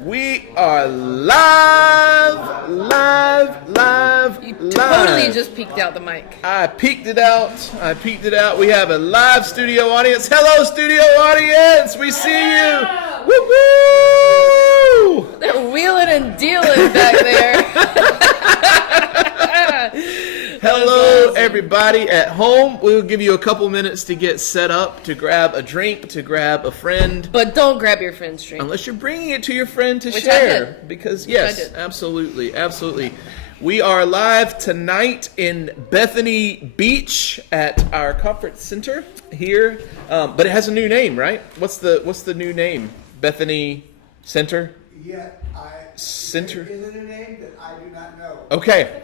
We are live. You totally just peeked out the mic. I peeked it out. We have a live studio audience. Hello, studio audience. We see you. Woo-hoo! They're wheeling and dealing back there. Hello, everybody at home. We'll give you a couple minutes to get set up, to grab a drink, to grab a friend. But don't grab your friend's drink. Unless you're bringing it to your friend to Which share. I did. Because, Which I yes, did. absolutely. We are live tonight in Bethany Beach at our conference center here. But it has a new name, right? What's the new name? Bethany Center? Yeah, Center? There is a new name that I do not know. Okay.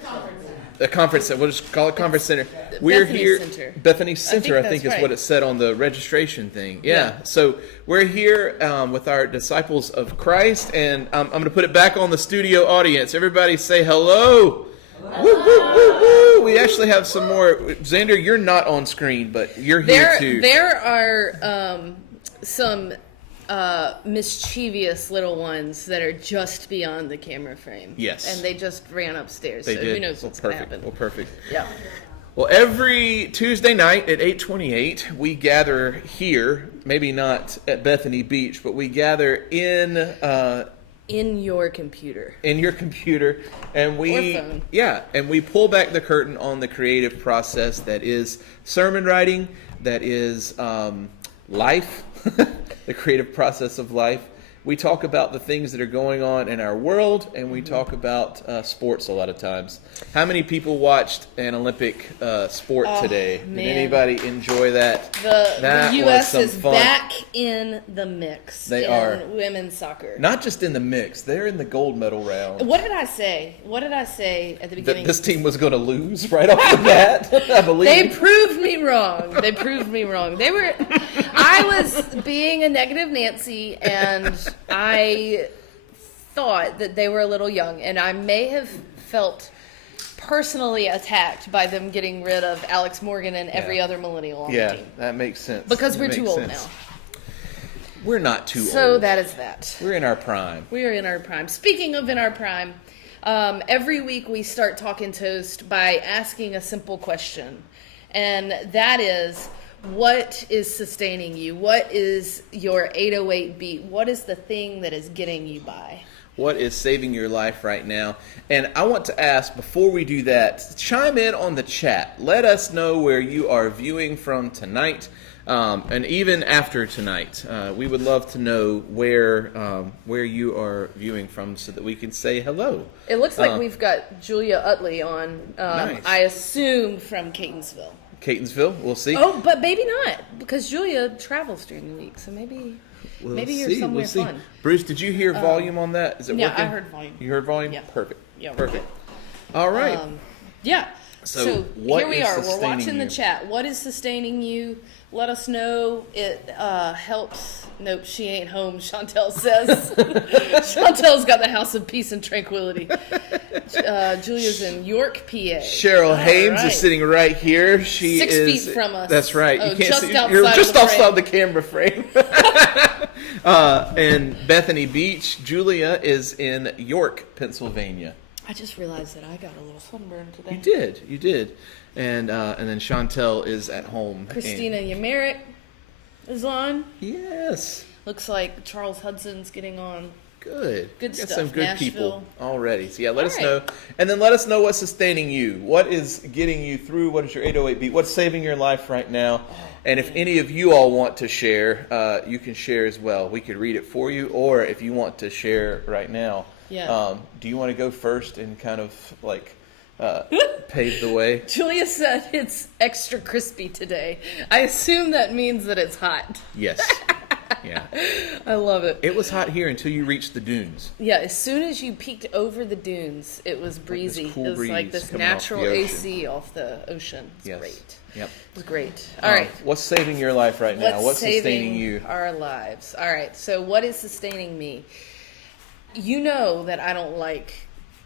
The conference center. We'll just call it conference center. We're Bethany here. Center. Bethany Center, I think that's is what right. it said on the registration thing. Yeah. Yeah. So we're here with our disciples of Christ, and I'm going to put it back on the studio audience. Everybody say hello. Hello. Woo, woo, woo, woo. We actually have some more. Xander, you're not on screen, but you're here too. There are some mischievous little ones that are just beyond the camera frame. Yes. And they just ran upstairs. They so did. who knows what's going to happen. Well, perfect. Yeah. Well, every Tuesday night at 8:28, we gather here, maybe not at Bethany Beach, but we gather in your computer. in your computer, and we Or phone. and we pull back the curtain on the creative process that is sermon writing, that is life, the creative process of life. We talk about the things that are going on in our world, and we talk about sports a lot of times. How many people watched an Olympic sport today? man. Did anybody enjoy that? The That was U.S. some is fun. back in the mix. They in are. women's soccer. Not just in the mix; they're in the gold medal round. What did I say? What did I say at the That beginning? this team was going to lose right off the bat, I believe. They proved me wrong. I was being a negative Nancy, and I thought that they were a little young, and I may have felt personally attacked by them getting rid of Alex Morgan and every Yeah. other millennial on the Yeah, team. that makes sense. Because That we're makes too old sense. now. We're not too So old. that is that. We're in our prime. We are in our prime. Speaking of in our prime, every week we start Talking Toast by asking a simple question. And that is, what is sustaining you? What is your 808 beat? What is the thing that is getting you by? What is saving your life right now? And I want to ask, before we do that, chime in on the chat. Let us know where you are viewing from tonight, and even after tonight. We would love to know where you are viewing from so that we can say hello. It looks like we've got Julia Utley on, Nice. I assume from Catonsville. Catonsville, we'll see. Oh, but maybe not, because Julia travels during the week, so maybe We'll you're see, somewhere we'll see. fun. Bruce, did you hear volume on that? Is it yeah, working? I heard volume. You heard volume? Yeah. Perfect. Yeah, we're Perfect. All right. Yeah. So what here we is are. We're sustaining watching you? the chat. What is sustaining you? Let us know. It helps. Nope, she ain't home, Chantel says. Chantel's got the house of peace and tranquility. Julia's in York, PA. Cheryl All Hames right. is sitting right here. She 6 is feet from us. That's right. Oh, You can't just see. outside You're of just the outside frame. the camera frame. In Bethany Beach, Julia is in York, Pennsylvania. I just realized that I got a little sunburn today. You did, and then Chantel is at home. Christina Yamerick is on. Yes, Looks like Charles Hudson's getting on. good. Good Got stuff. some good Nashville. people already. So yeah, let All us right. know, and then let us know what's sustaining you. What is getting you through? What is your 808 beat? What's saving your life right now? And if any of you all want to share, you can share as well. We could read it for you, or if you want to share right now, Yeah. do you want to go first and kind of like pave the way? Julia said it's extra crispy today. I assume that means that it's hot. Yes. Yeah. I love it. It was hot here until you reached the dunes. Yeah, as soon as you peeked over the dunes, it was breezy. cool It was like breeze this coming off natural the ocean. AC off the ocean. It's Yes. great. Yep. It's great. All right. What's saving your life right now? What's saving sustaining you? our lives? All right. So what is sustaining me? You know that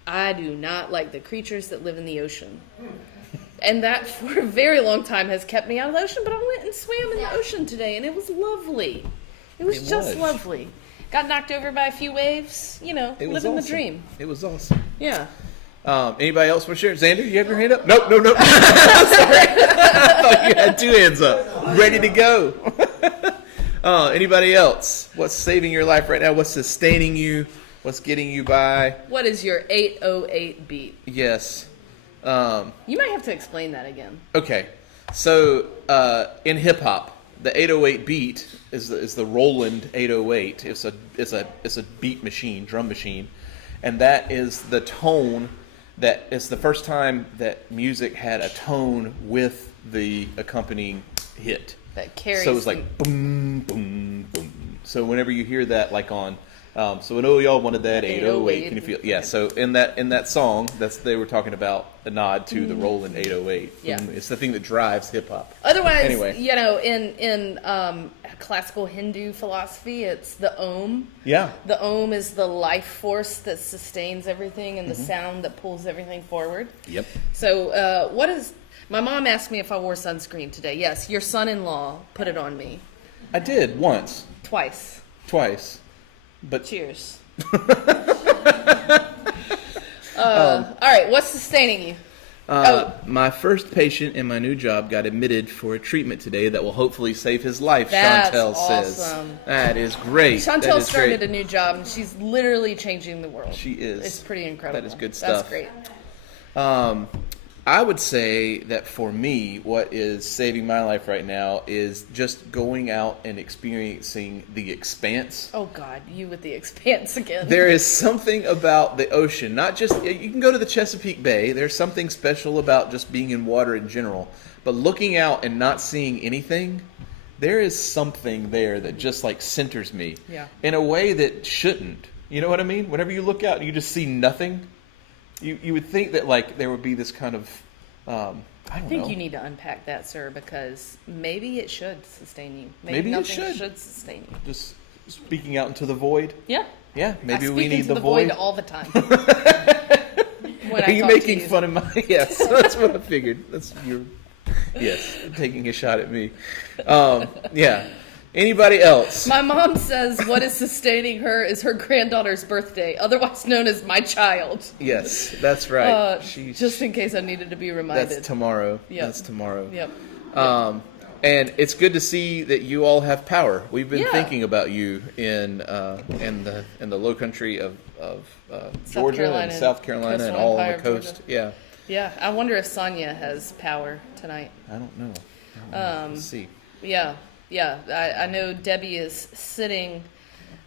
I do not like the creatures that live in the ocean. And that for a very long time has kept me out of the ocean, but I went and swam in the ocean today and it was lovely. It was It just was. lovely. got knocked over by a few waves. You know, It was living awesome. the dream. It was awesome. Yeah. Anybody else want to share? Xander, you have your hand up? Nope. Sorry. I thought you had two hands up, ready to go. Anybody else? What's saving your life right now? What's sustaining you? What's getting you by? What is your 808 beat? Yes. You might have to explain that again. Okay. So in hip hop, the 808 beat is the Roland 808. It's a beat machine, drum machine, and that is the tone. That is the first time that music had a tone with the accompanying hit. That carries. So it was like boom, boom, boom. So whenever you hear that, like on, so I know y'all wanted that 808. Can you feel? Yeah. So in that song, they were talking about a nod to the Roland 808. Yeah. It's the thing that drives hip hop. Otherwise, Anyway. you know, in classical Hindu philosophy, it's the Om. Yeah. The Om is the life force that sustains everything and the sound that pulls everything forward. Yep. So, what is... My mom asked me if I wore sunscreen today. Yes, your son-in-law put it on me. I did once, Twice. but Cheers. All right, what's sustaining you? my first patient in my new job got admitted for a treatment today that will hopefully save his life. That's Chantel says awesome. that is great. That Chantel is started great. a new job, and she's literally changing the world. She is. It's pretty incredible. That is good stuff. That's great. I would say that for me, what is saving my life right now is just going out and experiencing the expanse. Oh, God, you with the expanse again. There is something about the ocean, not just, you can go to the Chesapeake Bay, there's something special about just being in water in general, but looking out and not seeing anything, there is something there that just like centers me in a way that shouldn't. You know what I mean? Whenever you look out and you just see nothing, you would think that like there would be this kind of, I think know. you need to unpack that, sir, because maybe it should sustain you. Maybe it nothing should. sustain you. Just speaking out into the void. Yeah. Yeah, maybe I we speak need into the void void. all the time. Are you making fun of my? Yes, that's what I figured. Yes, taking a shot at me. Yeah. Anybody else? My mom says what is sustaining her is her granddaughter's birthday, otherwise known as my child. Yes, that's right. Just in case I needed to be reminded. That's tomorrow. Yep. That's tomorrow. Yep. And it's good to see that you all have power. We've been Yeah. thinking about you in the Low Country of Georgia Carolina and South Carolina Coastal and all on Empire the of coast. Yeah. Yeah, I wonder if Sonia has power tonight. I don't know. Let's see. Yeah. I know Debbie is sitting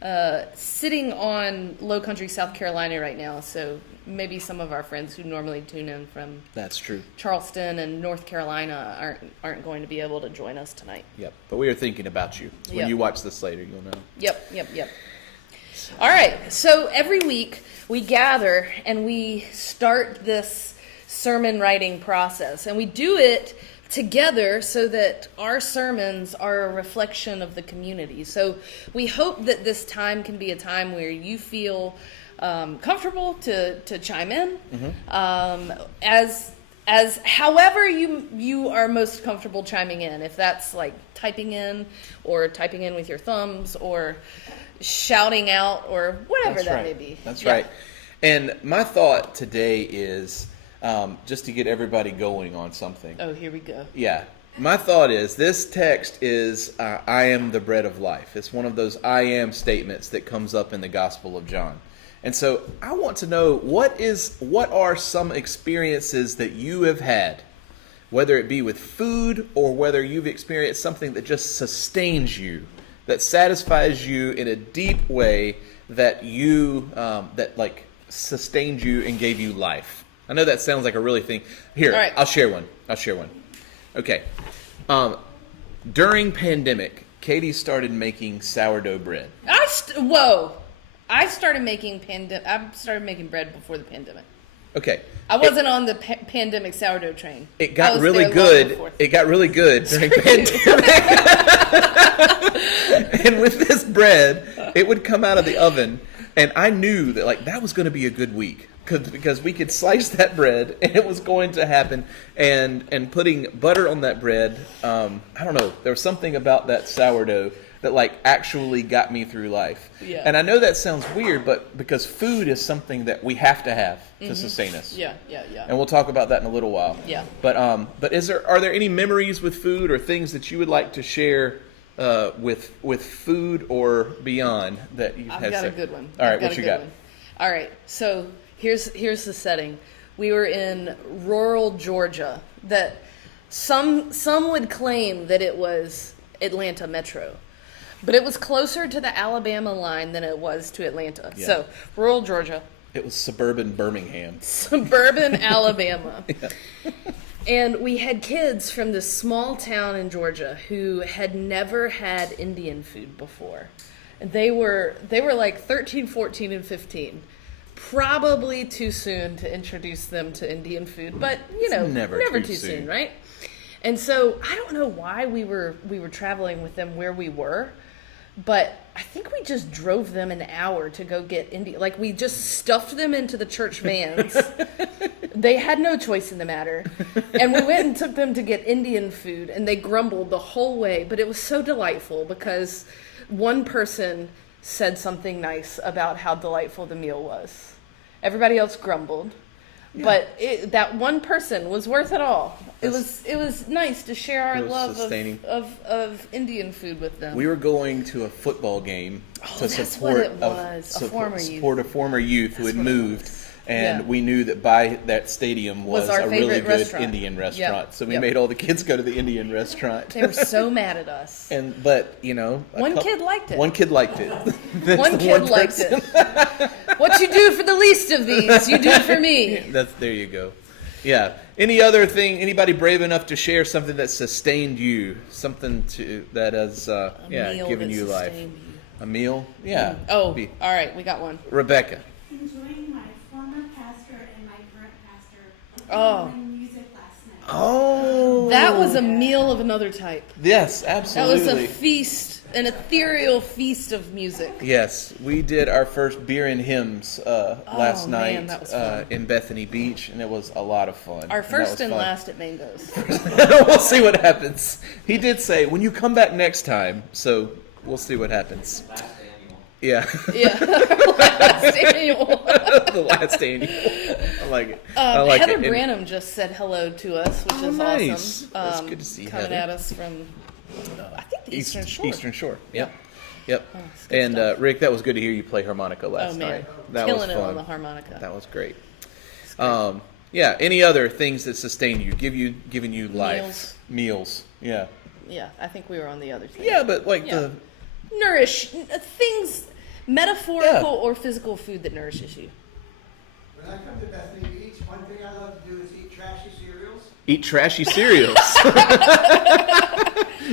on Low Country, South Carolina right now. So maybe some of our friends who normally tune in from That's true. Charleston and North Carolina aren't going to be able to join us tonight. Yep. But we are thinking about you. So when Yep. you watch this later, you'll know. Yep. All right. So every week we gather and we start this sermon writing process, and we do it together so that our sermons are a reflection of the community. So we hope that this time can be a time where you feel comfortable to chime in, as however you are most comfortable chiming in. If that's like typing in with your thumbs or shouting out or whatever that may be. That's Yeah. right. And my thought today is just to get everybody going on something. Oh, here we go. Yeah. My thought is this text is I am the bread of life. It's one of those I am statements that comes up in the Gospel of John. And so I want to know what are some experiences that you have had, whether it be with food or whether you've experienced something that just sustains you, that satisfies you in a deep way, that sustained you and gave you life. I know that sounds like a really thing. Here, All right. I'll share one. Okay. During pandemic, Katie started making sourdough bread. I started making bread before the pandemic. Okay. I wasn't on the pandemic sourdough train. It got I was really there long good. before. It got really good during pandemic. And with this bread, it would come out of the oven, and I knew that that was going to be a good week because we could slice that bread, and it was going to happen. And putting butter on that bread, I don't know. There was something about that sourdough that like actually got me through life. Yeah. And I know that sounds weird, but because food is something that we have to have to sustain us. Yeah. And we'll talk about that in a little while. Yeah. But are there any memories with food or things that you would like to share with food or beyond that you've had? I've got a good one. All right, I've got what a you good got? one. All right, so here's the setting. We were in rural Georgia. That some would claim that it was Atlanta Metro, but it was closer to the Alabama line than it was to Atlanta. Yeah. So rural Georgia, It was suburban Birmingham. suburban Alabama. And we had kids from this small town in Georgia who had never had Indian food before. And they were like 13, 14, and 15. Probably too soon to introduce them to Indian food, but never too too soon, soon. right? And so I don't know why we were traveling with them where we were, but I think we just drove them an hour to go get Indian. Like we just stuffed them into the church vans. They had no choice in the matter. And we went and took them to get Indian food, and they grumbled the whole way, but it was so delightful because one person said something nice about how delightful the meal was. Everybody else grumbled, but that one person was worth it all. It was nice to share our love sustaining. of Indian food with them. We were going to a football game to that's support what it was, a former youth. support a former youth who had what it moved, was. and Yeah. we knew that by that stadium was our a really favorite good restaurant. Indian restaurant. Yep. So we Yep. made all the kids go to the Indian restaurant. They were so mad at us. But One kid liked it. One kid liked it. That's One the kid liked person. it. What you do for the least of these, you do for me. There you go. Yeah. Any other thing? Anybody brave enough to share something that sustained you? Something that has Meal given that you life. sustained you. A meal? Yeah. Oh, all right, we got one. Rebecca. Enjoying my former pastor and my current pastor Oh. playing music last night. Oh. That was a meal of another type. Yes, That absolutely. was a feast, an ethereal feast of music. Yes, we did our first beer and hymns last man, night that was fun. in Bethany Beach, and it was a lot of fun. Our that first was and fun. last at Mango's. We'll see what happens. He did say, when you come back next time, so we'll see what happens. Yeah. Yeah, last annual. The last annual. I like it. I like Heather it. And Branham just said hello to us, which Oh, is nice. awesome. That's good to see Coming Heather. at us from, I think the Eastern Shore. Eastern Shore. Yep. Yep. it's good And stuff. Rick, that was good to hear you play harmonica Oh last man, night. That killing was it fun. on the harmonica. That was great. Yeah. Any other things that sustain you, giving you life? Meals. Yeah. Yeah, I think we were on the other thing. Yeah, but like Yeah. the Nourish things, metaphorical Yeah. or physical food that nourishes you. When I come to Bethany Beach, one thing I love to do is eat trashy cereals. eat trashy cereals.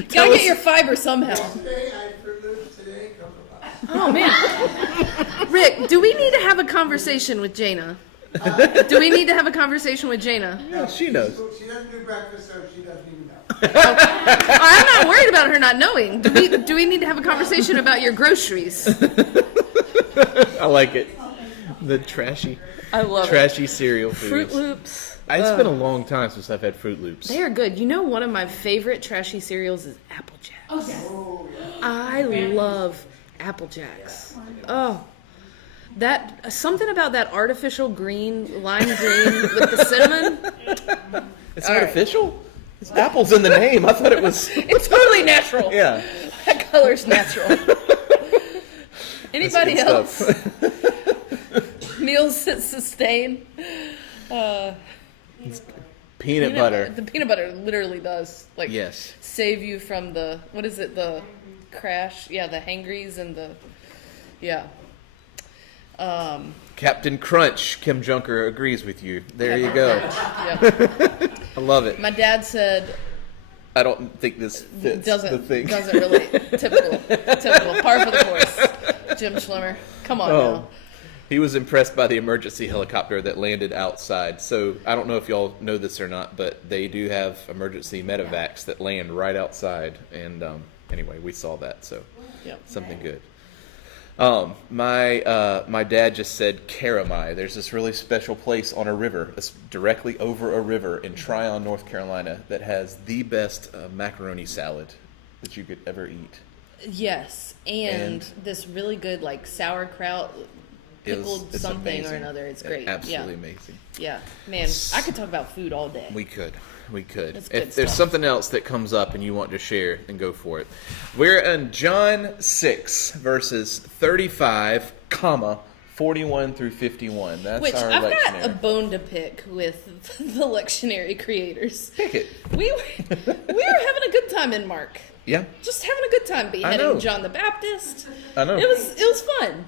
Gotta get your fiber somehow. Today I had Fruit Loops, today Cocoa Puffs. Oh man, Rick, do we need to have a conversation with Jaina? Do we need to have a conversation with Jaina? Yeah, she knows. She doesn't do breakfast, so she doesn't even know. I'm not worried about her not knowing. Do we need to have a conversation about your groceries? I like it. The trashy I love trashy cereal Fruit foods. Loops. It's been a long time since I've had Fruit Loops. They are good. You know, one of my favorite trashy cereals is Apple Jacks. Oh, yes. I love Apple Jacks. Oh, that something about that artificial green, lime green with the cinnamon. It's All right. artificial? It's apples in the name. I thought it was. It's totally natural. Yeah. That color's natural. Anybody Good else? stuff. Meals that sustain. Peanut butter. The peanut butter literally does Yes. save you from the the crash? Yeah, the hangries and the Captain Crunch. Kim Junker agrees with you. There you go. Yep. I love it. My dad said I don't think this fits the doesn't thing. really typical par for the course. Jim Schlimmer, come on Oh. now. He was impressed by the emergency helicopter that landed outside. So I don't know if y'all know this or not, but they do have emergency medevacs that land right outside. And anyway, we saw that. So Yep. something good. My dad just said Karamai. There's this really special place on a river. It's directly over a river in Tryon, North Carolina, that has the best macaroni salad that you could ever eat. Yes, and this really good like sauerkraut, pickled It's something or amazing. another. It's great. Absolutely amazing. Yeah, man, I could talk about food all day. We could. It's good If there's stuff. something else that comes up and you want to share, then go for it. We're in John 6, verses 35, comma, 41 through 51. That's Which our I've got a lectionary. bone to pick with the lectionary creators. Pick it. We were having a good time in Mark. Yeah, Just having a good time know. beheading John the Baptist. I know. It was fun.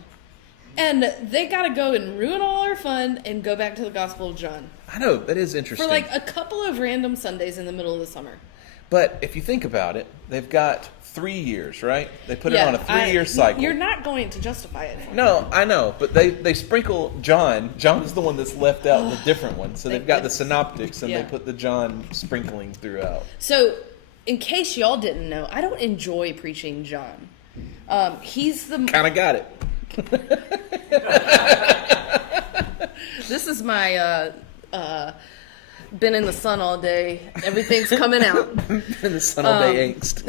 And they got to go and ruin all our fun and go back to the Gospel of John I know. That is interesting. for like a couple of random Sundays in the middle of the summer. But if you think about it, they've got 3 years, right? They put it on a 3-year cycle. You're not going to justify it. No, I know, but they sprinkle John. John is the one that's left out in the different one. So they've Thank got the goodness. synoptics, and Yeah. they put the John sprinkling throughout. So, in case y'all didn't know, I don't enjoy preaching John. He's the Kind of got it. This is my been in the sun all day. Everything's coming out. And the sun all day angst.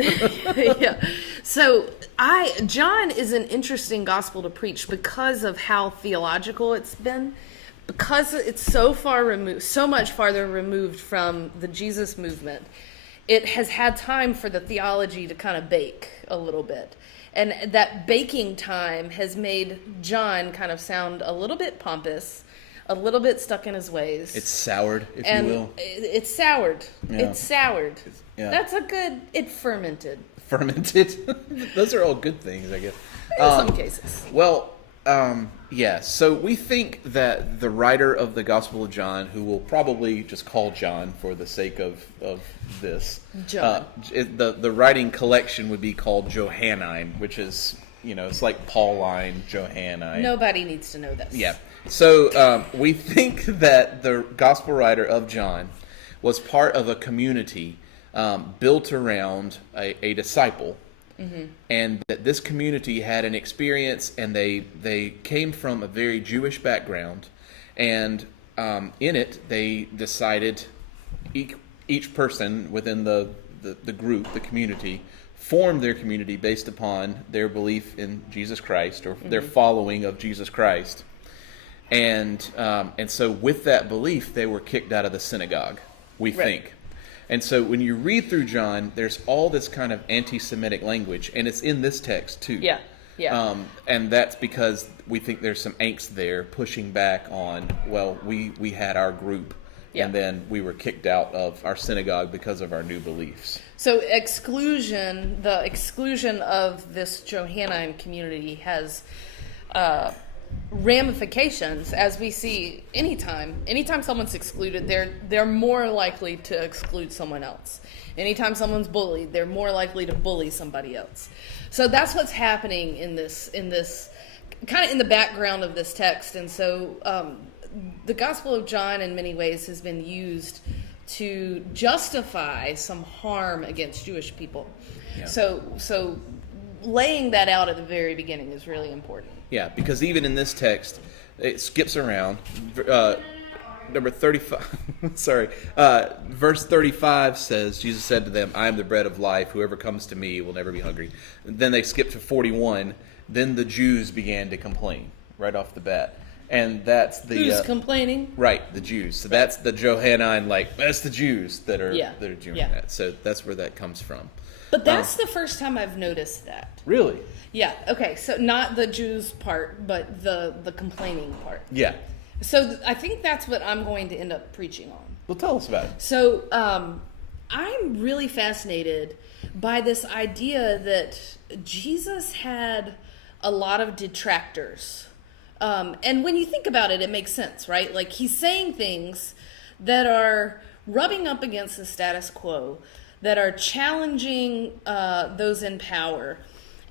Yeah. So John is an interesting gospel to preach because of how theological it's been. Because it's so far removed, so much farther removed from the Jesus movement, it has had time for the theology to kind of bake a little bit. And that baking time has made John kind of sound a little bit pompous, a little bit stuck in his ways. It's soured, if and you will. it's soured. Yeah. It's soured. Yeah. That's a good, it fermented Fermented. Those are all good things, I guess. in some cases. Well, yeah. So we think that the writer of the Gospel of John, who we'll probably just call John for the sake of this, John. The writing collection would be called Johannine, which is, it's like Pauline, Johannine. Nobody needs to know this. Yeah. So we think that the gospel writer of John was part of a community built around a disciple, and that this community had an experience, and they came from a very Jewish background, and in it they decided each person within the group, the community, formed their community based upon their belief in Jesus Christ or their following of Jesus Christ. And so with that belief, they were kicked out of the synagogue, we Right. think. And so when you read through John, there's all this kind of anti-Semitic language, and it's in this text too. Yeah. Yeah. And that's because we think there's some angst there pushing back on, well, we had our group, Yeah. and then we were kicked out of our synagogue because of our new beliefs. So the exclusion of this Johannine community has ramifications, as we see anytime someone's excluded, they're more likely to exclude someone else. Anytime someone's bullied, they're more likely to bully somebody else. So that's what's happening in this kind of in the background of this text. And so the Gospel of John in many ways has been used to justify some harm against Jewish people. Yeah. So laying that out at the very beginning is really important. Yeah, because even in this text, it skips around. Number 35, sorry. Verse 35 says, Jesus said to them, I am the bread of life. Whoever comes to me will never be hungry. Then they skip to 41. Then the Jews began to complain right off the bat. And that's the... Who's complaining? Right, the Jews. So that's the Johannine, that's the Jews that are doing Yeah. that. So that's where that comes from. But that's the first time I've noticed that. Really? Yeah, okay, so not the Jews part, but the complaining part. Yeah. So I think that's what I'm going to end up preaching on. Well, tell us about it. So I'm really fascinated by this idea that Jesus had a lot of detractors. And when you think about it, it makes sense, right? Like he's saying things that are rubbing up against the status quo, that are challenging those in power.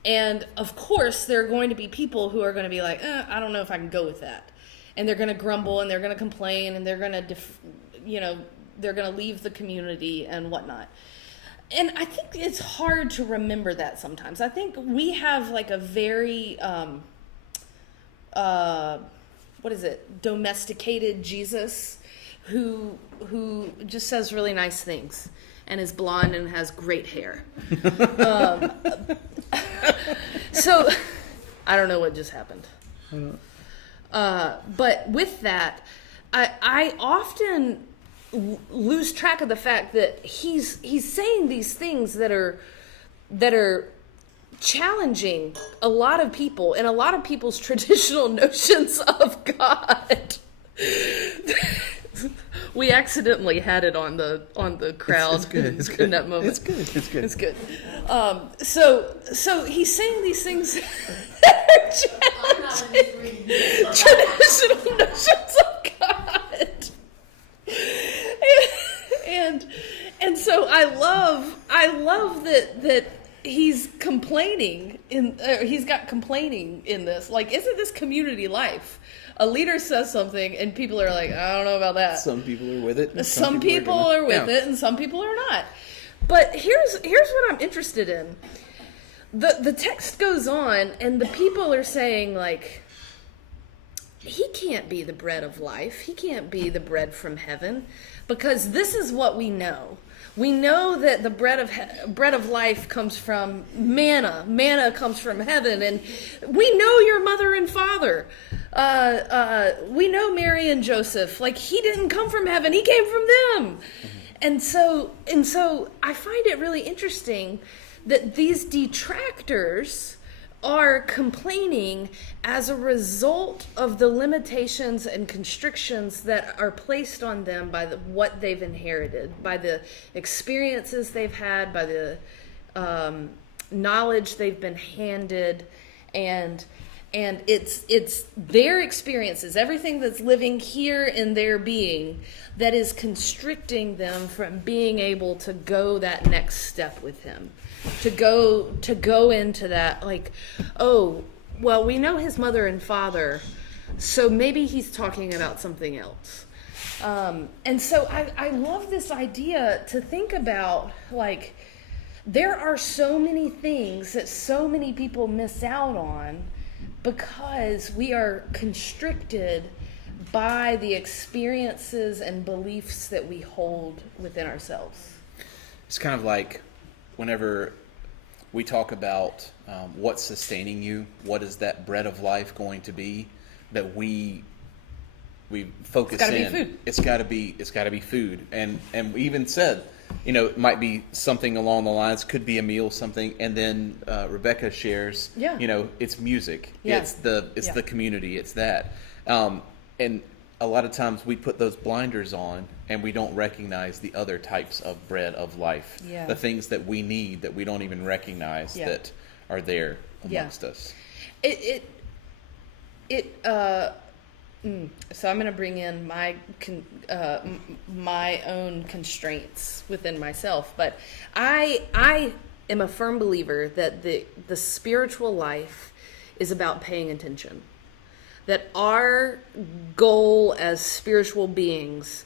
And of course, there are going to be people who are going to be like, I don't know if I can go with that. And they're going to grumble and they're going to complain and they're going to, they're going to leave the community and whatnot. And I think it's hard to remember that sometimes. I think we have like a very, domesticated Jesus who just says really nice things and is blonde and has great hair. So I don't know what just happened. But with that, I often lose track of the fact that he's saying these things that are challenging a lot of people and a lot of people's traditional notions of God. We accidentally had it on the crowd. It's good. It's good. In that moment. It's good. It's good. It's good. So he's saying these things that are challenging traditional notions of God. And so I love that he's complaining he's got complaining in this. Like, isn't this community life? A leader says something and people are like, I don't know about that. Some people are with it. And Some people are with it and some people are not. But here's what I'm interested in. The text goes on and the people are saying, like, he can't be the bread of life. He can't be the bread from heaven, because this is what we know. We know that the bread of life comes from manna. Manna comes from heaven, and we know your mother and father. We know Mary and Joseph. Like, he didn't come from heaven; he came from them. And so I find it really interesting that these detractors are complaining as a result of the limitations and constrictions that are placed on them by what they've inherited, by the experiences they've had, by the knowledge they've been handed, and it's their experiences, everything that's living here in their being, that is constricting them from being able to go that next step with him. To go into that, like, oh, well, we know his mother and father, so maybe he's talking about something else. And so I love this idea to think about, like, there are so many things that so many people miss out on because we are constricted by the experiences and beliefs that we hold within ourselves. It's kind of like whenever we talk about what's sustaining you, what is that bread of life going to be, that we focus It's gotta in. be food. It's gotta be food, and we even said, it might be something along the lines, could be a meal, something, and then Rebecca shares, Yeah. It's music, Yeah. it's the community, it's that, and a lot of times we put those blinders on and we don't recognize the other types of bread of life. Yeah. The things that we need that we don't even recognize Yeah. that are there amongst us. So I'm going to bring in my own constraints within myself, but I am a firm believer that the spiritual life is about paying attention. That our goal as spiritual beings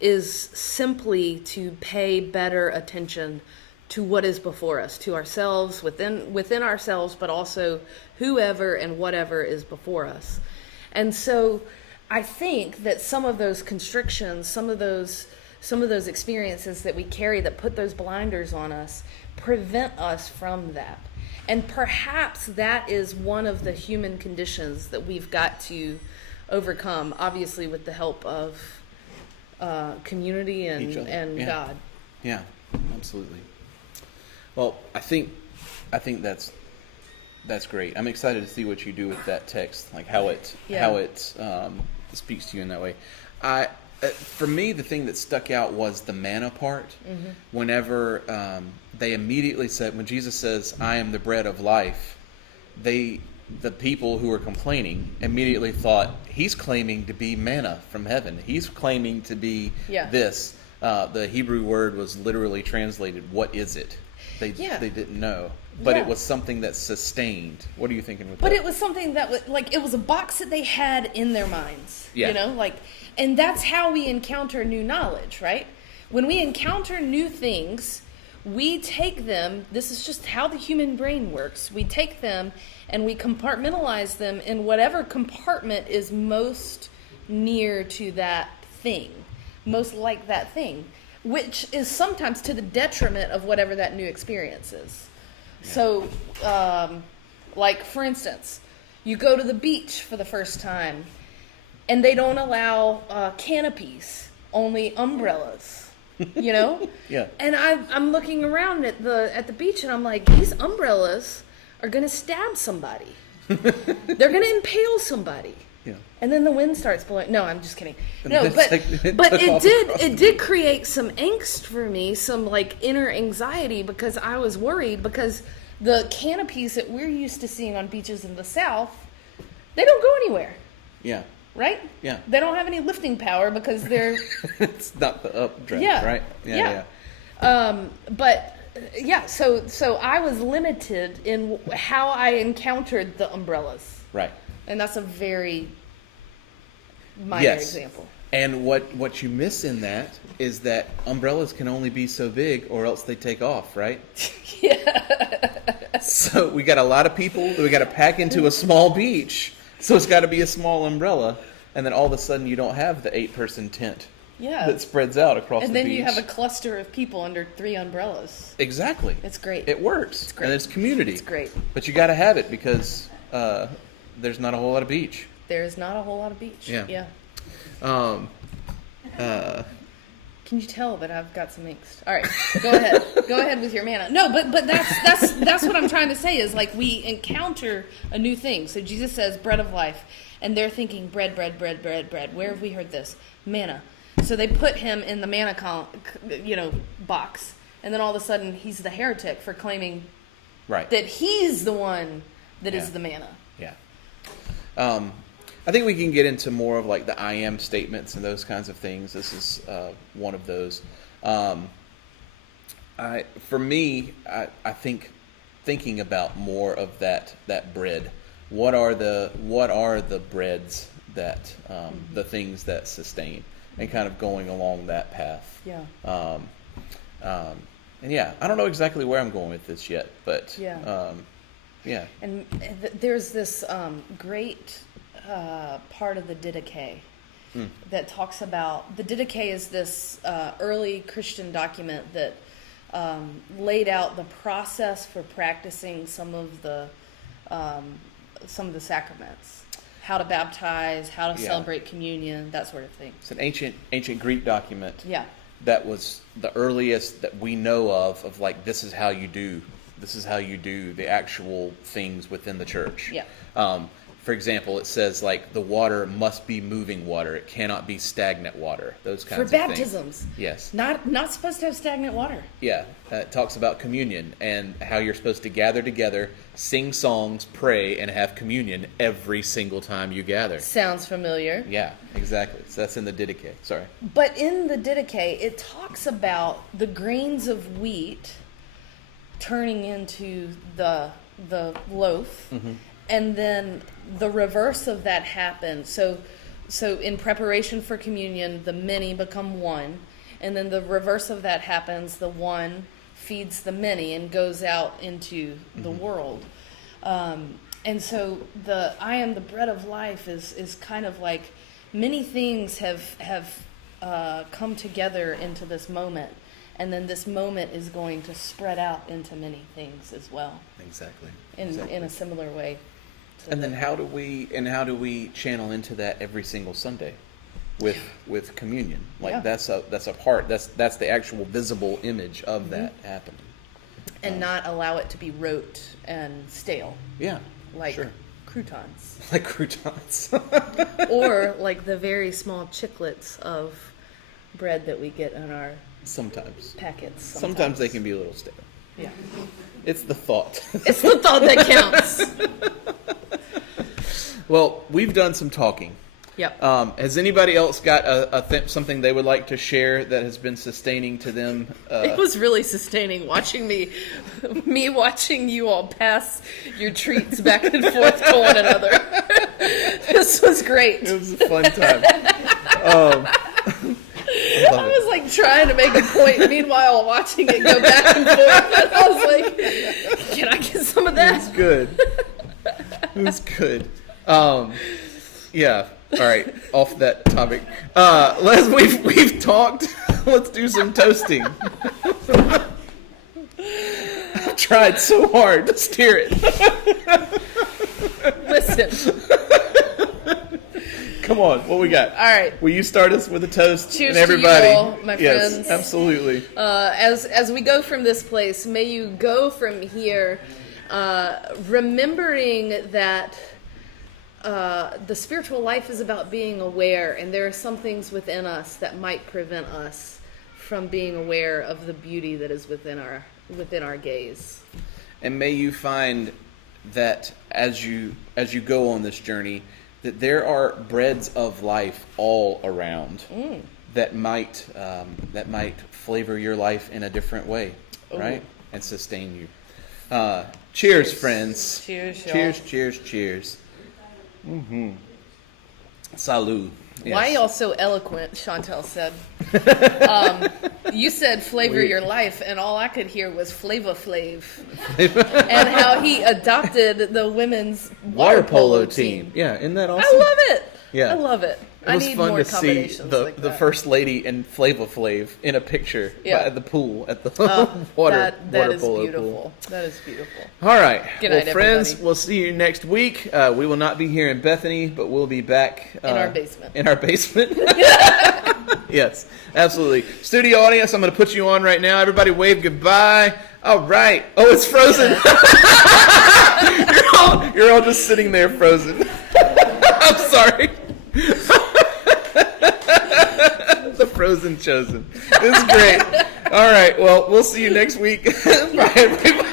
is simply to pay better attention to what is before us, to ourselves, within ourselves, but also whoever and whatever is before us. And so I think that some of those constrictions, some of those experiences that we carry that put those blinders on us, prevent us from that. And perhaps that is one of the human conditions that we've got to overcome, obviously with the help of community and Yeah. God. Yeah, absolutely. Well, I think that's great. I'm excited to see what you do with that text, like how it speaks to you in that way. For me, the thing that stuck out was the manna part. Mm-hmm. Whenever they immediately said, when Jesus says, "I am the bread of life," the people who were complaining immediately thought, he's claiming to be manna from heaven. He's claiming to be this. The Hebrew word was literally translated, "What is it?" They didn't know. But it was something that sustained. What are you thinking with that? But it was something that was, like, it was a box that they had in their minds. Yeah. And that's how we encounter new knowledge, right? When we encounter new things, we take them, this is just how the human brain works. We take them and we compartmentalize them in whatever compartment is most near to that thing, most like that thing. which is sometimes to the detriment of whatever that new experience is. So, like, for instance, you go to the beach for the first time, and they don't allow canopies, only umbrellas, you know? Yeah. And I'm looking around at the beach, and I'm like, these umbrellas are going to stab somebody. They're going to impale somebody. Yeah. And then the wind starts blowing. No, I'm just kidding. And No, it's but like- but off it did create some angst for me, some like inner anxiety, because I was worried because the canopies that we're used to seeing on beaches in the South, they don't go anywhere, Yeah. right? Yeah. They don't have any lifting power because they're It's not the updraft, yeah, right? yeah. But yeah, so I was limited in how I encountered the umbrellas, Right. and that's a very minor Yes. example. And what you miss in that is that umbrellas can only be so big or else they take off, right? So we got a lot of people that we got to pack into a small beach. So it's got to be a small umbrella. And then all of a sudden you don't have the 8-person tent Yeah. that spreads out across And the then beach. you have a cluster of people under 3 umbrellas. Exactly. It's great. It works. It's great. And it's community. It's great. But you got to have it because there's not a whole lot of beach. There's not a whole lot of beach. Yeah. Yeah. Um, Can you tell that I've got some angst? All right, go ahead. Go ahead with your manna. No, but that's what I'm trying to say is like we encounter a new thing. So Jesus says bread of life, and they're thinking bread. Where have we heard this? Manna. So they put him in the manna box, and then all of a sudden he's the heretic for claiming right. that he's the one that is Yeah. the manna. Yeah. I think we can get into more of like the I am statements and those kinds of things. This is one of those. For me, I think thinking about more of that bread. What are the breads that the things that sustain, and kind of going along that path. Yeah. And yeah, I don't know exactly where I'm going with this yet, but Yeah. yeah. And there's this great part of the Didache that talks about the Didache is this early Christian document that laid out the process for practicing some of the sacraments, how to baptize, how to Yeah. celebrate communion, that sort of thing. It's an ancient Greek document. Yeah. That was the earliest that we know of like this is how you do the actual things within the church. Yeah. For example, it says like the water must be moving water. It cannot be stagnant water. Those kinds For of things. baptisms. Yes. Not supposed to have stagnant water. Yeah. It talks about communion and how you're supposed to gather together, sing songs, pray, and have communion every single time you gather. Sounds familiar. Yeah, exactly. So that's in the Didache. Sorry. But in the Didache, it talks about the grains of wheat turning into the loaf, and then the reverse of that happens. So in preparation for communion, the many become one, and then the reverse of that happens. The one feeds the many and goes out into the world. And so the I am the bread of life is kind of like many things have come together into this moment, and then this moment is going to spread out into many things as well Exactly. in a similar way. to And the- then how do we channel into that every single Sunday with communion? Like Yeah. that's a part. That's the actual visible image of that happening. and not allow it to be rote and stale, Yeah. like sure. croutons, Like croutons. or like the very small chiclets of bread that we get in our Sometimes. packets. Sometimes they can be a little stale. Yeah. It's the thought. It's the thought that counts. Well, we've done some talking. Yep. Has anybody else got something they would like to share that has been sustaining to them? It was really sustaining watching me watching you all pass your treats back and forth to one another. This was great. It was a fun time. I was like trying to make a point, meanwhile watching it go back and forth. And I was like, can I get some of It was that? good. It was good. Yeah. All right. Off that topic. Les, we've talked Let's do some toasting. I've tried so hard to steer it. Listen. Come on, what we got? All right. Will you start us with a toast? Cheers and everybody. to you all, my yes, friends. absolutely. As we go from this place, may you go from here remembering that the spiritual life is about being aware, and there are some things within us that might prevent us from being aware of the beauty that is within our gaze. And may you find that as you go on this journey, that there are breads of life all around that might flavor your life in a different way, right? And sustain you. Cheers, friends. Cheers, y'all. Cheers, cheers, cheers. Salud. Yes. Why y'all so eloquent? Chantel said. You said flavor your life, and all I could hear was Flava Flav, and how he adopted the women's water polo team. Yeah, isn't that awesome? I love it. Yeah. I love it. It was I need fun more to see combinations the like that. first lady and Flava Flav in a picture Yeah. at the pool, at the Oh, water that is polo beautiful. pool. That is beautiful. All right. Good Well, night, friends, everybody. we'll see you next week. We will not be here in Bethany, but we'll be back In our basement. In our basement. Yes, absolutely. Studio audience, I'm going to put you on right now. Everybody wave goodbye. All right. Oh, it's frozen. You're all just sitting there frozen. I'm sorry. The frozen chosen. This is great. All right. Well, we'll see you next week. Bye, everybody.